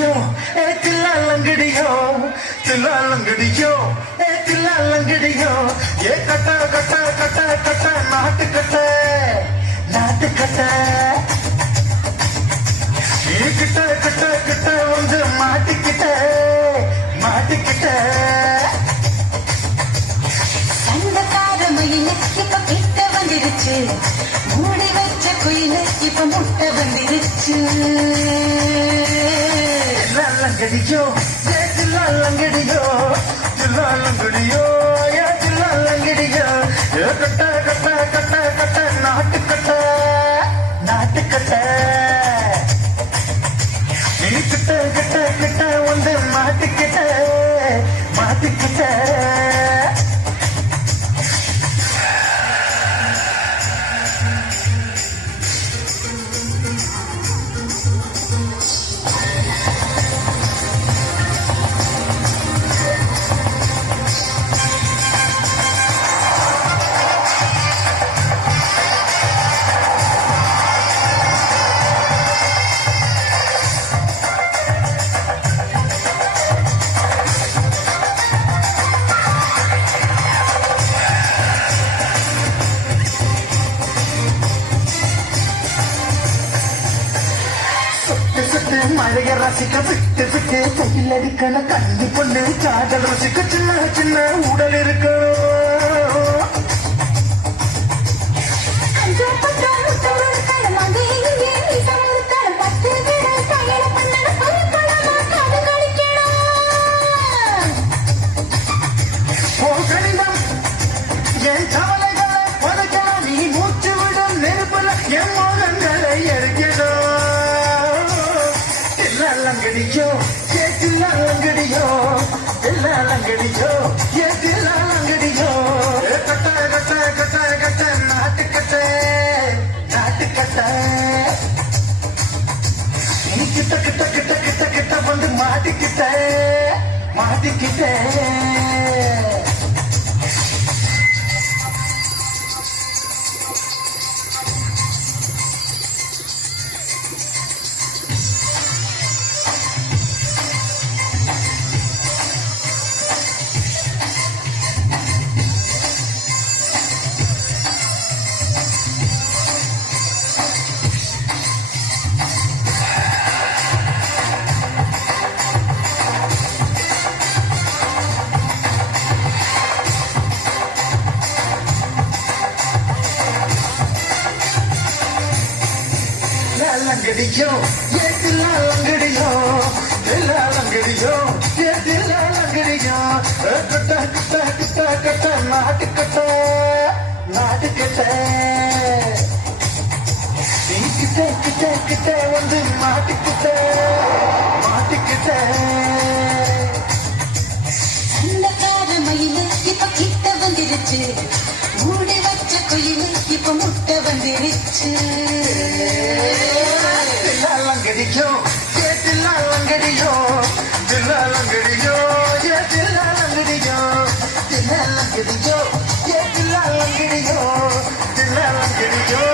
लंगड़ियो तिला लंगड़ियो तिला लंगड़ियो तिला लंगड़ियो ये कटा कटा कटा कटा नाट कटा ये किட்ட கிட்ட கிட்ட வந்து மாட்டிக்கிட்ட சந்தக்கார மயில இப்ப கிட்ட வந்துருச்சு மூடி வச்ச குயில இப்ப முட்டை வந்துருச்சு लंगड़ियो तिला लंगड़ियो तिला लंगड़ियो ये तिला लंगड़ियो ये कटा कटा कटा कटा नाट कटा கிட்ட கிட்ட கிட்ட வந்து மாட்டிக்கிட்ட மழைய ரசிக்க விட்டு விட்டு கையில் அடிக்கணும் கண்ணி பொண்ணு காதல் ரசிக்க சின்ன சின்ன உடல் இருக்கணும் என் கவலைகளை புதைக்கலாம் நீ மூச்சு விடும் நெருப்புல என் மோகங்களை எரிக்கணும் लंगड़ियो ये तिला लंगड़ियो तिला लंगड़ियो ये तिला लंगड़ियो कटा कटा कटा कटा नाट कटे किட்ட கிட்ட கிட்ட கிட்ட கிட்ட வந்து மாட்டிக்கிட்டே लंगड़ियो ये तिला लंगड़ियो तिला लंगड़ियो ये तिला लंगड़ियो कटा कटा कटा कटा नाट कटा கிட்ட கிட்ட கிட்ட வந்து மாட்டிக்கிட்ட சந்தக்கார மயில இப்ப கிட்ட வந்துருச்சு மூடி வச்ச குயில இப்ப முட்டை வந்துருச்சு लंगड़ियो ये तिला लंगड़ियो तिला लंगड़ियो ये तिला लंगड़ियो ये तिला लंगड़ियो